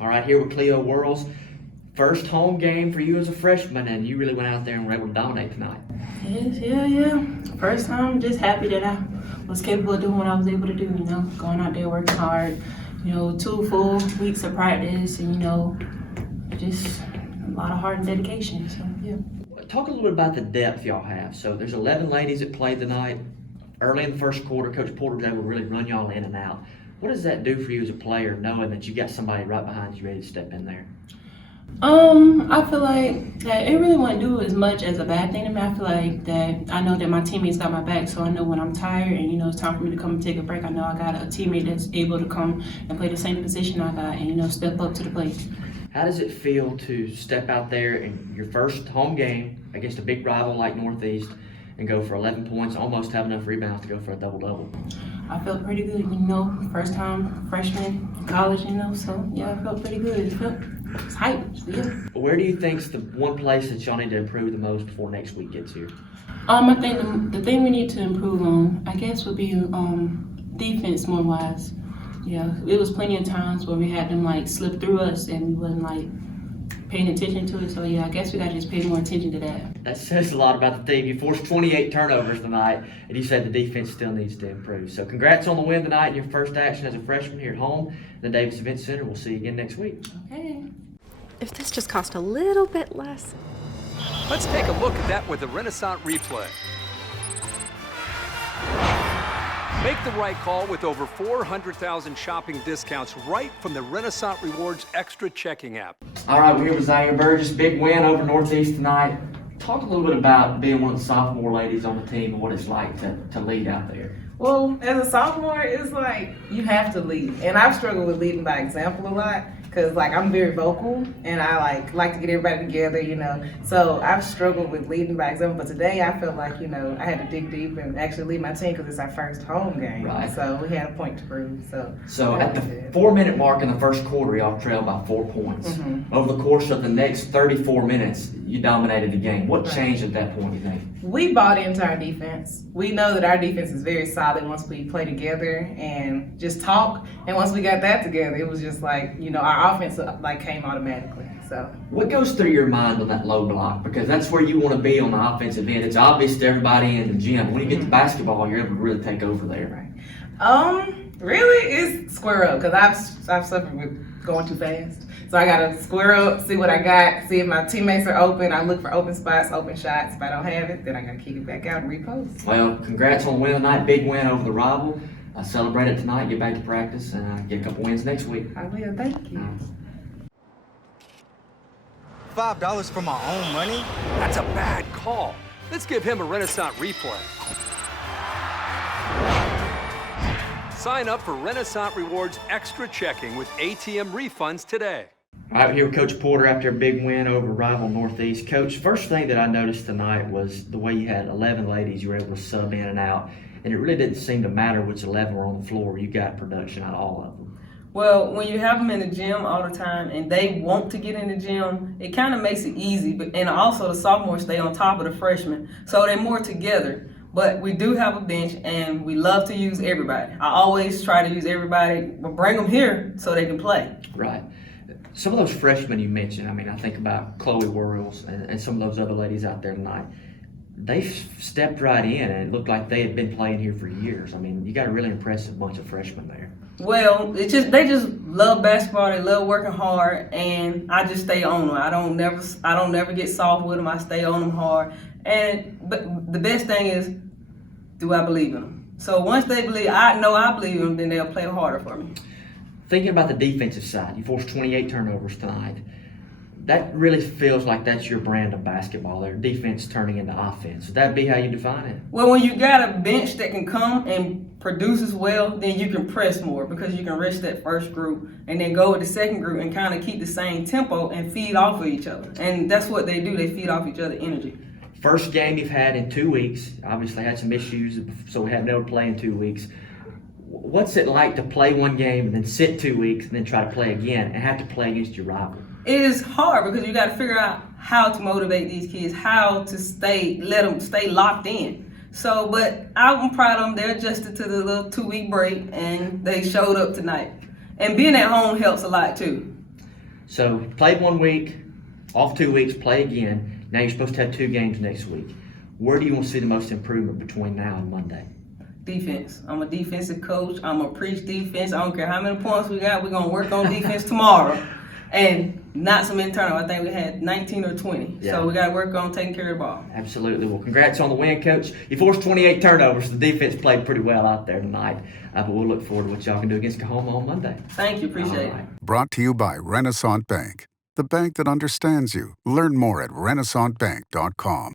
All right, here with Cleo Worriels. First home game for you as a freshman, and you really went out there and were able to dominate tonight. Yes, yeah. First time, just happy that I was capable of doing what I was able to do, going out there working hard, 2 full weeks of practice and, just a lot of heart and dedication, so yeah. Talk a little bit about the depth y'all have. So there's 11 ladies that played tonight. Early in the first quarter, Coach Porter was able to really run y'all in and out. What does that do for you as a player, knowing that you got somebody right behind you ready to step in there? I feel like that it really wouldn't do as much as a bad thing to me. I feel like that I know that my teammates got my back, so I know when I'm tired and it's time for me to come and take a break, I know I got a teammate that's able to come and play the same position I got and step up to the plate. How does it feel to step out there in your first home game against a big rival like Northeast and go for 11 points, almost have enough rebounds to go for a double-double? I felt pretty good, first time freshman in college, so yeah, I felt pretty good. It's hype, so yeah. Where do you think's the one place that y'all need to improve the most before next week gets here? I think the thing we need to improve on, I guess, would be defense more wise. Yeah, it was plenty of times where we had them slip through us and we wasn't paying attention to it. So yeah, I guess we gotta just pay more attention to that. That says a lot about the team. You forced 28 turnovers tonight, and you said the defense still needs to improve. So congrats on the win tonight and your first action as a freshman here at home in the Davis Event Center. We'll see you again next week. Okay. If this just cost a little bit less. Let's take a look at that with a Renaissance replay. Make the right call with over 400,000 shopping discounts right from the Renaissance Rewards Extra checking app. All right, we're here with Burgess. Big win over Northeast tonight. Talk a little bit about being one of the sophomore ladies on the team and what it's like to lead out there. Well, as a sophomore, it's like you have to lead. And I've struggled with leading by example a lot because I'm very vocal and I like to get everybody together, So I've struggled with leading by example. But today I felt like, I had to dig deep and actually lead my team because it's our first home game. Right. So we had a point to prove. So at the 4-minute mark in the first quarter, y'all trailed by 4 points. Mm-hmm. Over the course of the next 34 minutes, you dominated the game. What changed at that point, you think? We bought into our defense. We know that our defense is very solid once we play together and just talk. And once we got that together, it was just our offense came automatically. So what goes through your mind on that low block? Because that's where you want to be on the offensive end. It's obvious to everybody in the gym. When you get to basketball, you're able to really take over there. Right. Really, it's square up because I've suffered with going too fast. So I gotta square up, see what I got, see if my teammates are open. I look for open spots, open shots. If I don't have it, then I gotta kick it back out and repost. Well, congrats on the win tonight. Big win over the rival. Celebrate it tonight, get back to practice, and get a couple wins next week. I will, thank you. $5 for my own money? That's a bad call. Let's give him a Renaissance replay. Sign up for Renaissance Rewards Extra checking with ATM refunds today. All right, we're here with Coach Porter after a big win over rival Northeast. Coach, first thing that I noticed tonight was the way you had 11 ladies you were able to sub in and out, and it really didn't seem to matter which 11 were on the floor. You got production out of all of them. Well, when you have them in the gym all the time and they want to get in the gym, it kind of makes it easy. And also the sophomores stay on top of the freshmen, so they're more together. But we do have a bench, and we love to use everybody. I always try to use everybody, but bring them here so they can play. Right. Some of those freshmen you mentioned, I think about Chloe Worriels and some of those other ladies out there tonight. They stepped right in, and it looked like they had been playing here for years. You got a really impressive bunch of freshmen there. Well, they just love basketball. They love working hard, and I just stay on them. I don't never get soft with them. I stay on them hard. But the best thing is, do I believe in them? So once they believe, I know I believe in them, then they'll play harder for me. Thinking about the defensive side, you forced 28 turnovers tonight. That really feels like that's your brand of basketball there, defense turning into offense. Would that be how you define it? Well, when you got a bench that can come and produces well, then you can press more because you can rest that first group and then go with the second group and kind of keep the same tempo and feed off of each other. And that's what they do. They feed off each other energy. First game you've had in 2 weeks. Obviously had some issues, so we had no play in 2 weeks. What's it like to play one game and then sit 2 weeks and then try to play again and have to play against your rival? It is hard because you got to figure out how to motivate these kids, how to let them stay locked in. So, but I'm proud of them. They adjusted to the little 2 week break and they showed up tonight. And being at home helps a lot too. So played 1 week, off 2 weeks, play again. Now you're supposed to have 2 games next week. Where do you want to see the most improvement between now and Monday? Defense. I'm a defensive coach. I'm gonna preach defense. I don't care how many points we got. We're gonna work on defense tomorrow, and not some internal. I think we had 19 or 20. Yeah. So we got to work on taking care of the ball. Absolutely. Well, congrats on the win, Coach. You forced 28 turnovers. The defense played pretty well out there tonight. But we'll look forward to what y'all can do against Kahoma on Monday. Thank you. Appreciate it. Brought to you by Renaissance Bank, the bank that understands you. Learn more at renaissancebank.com.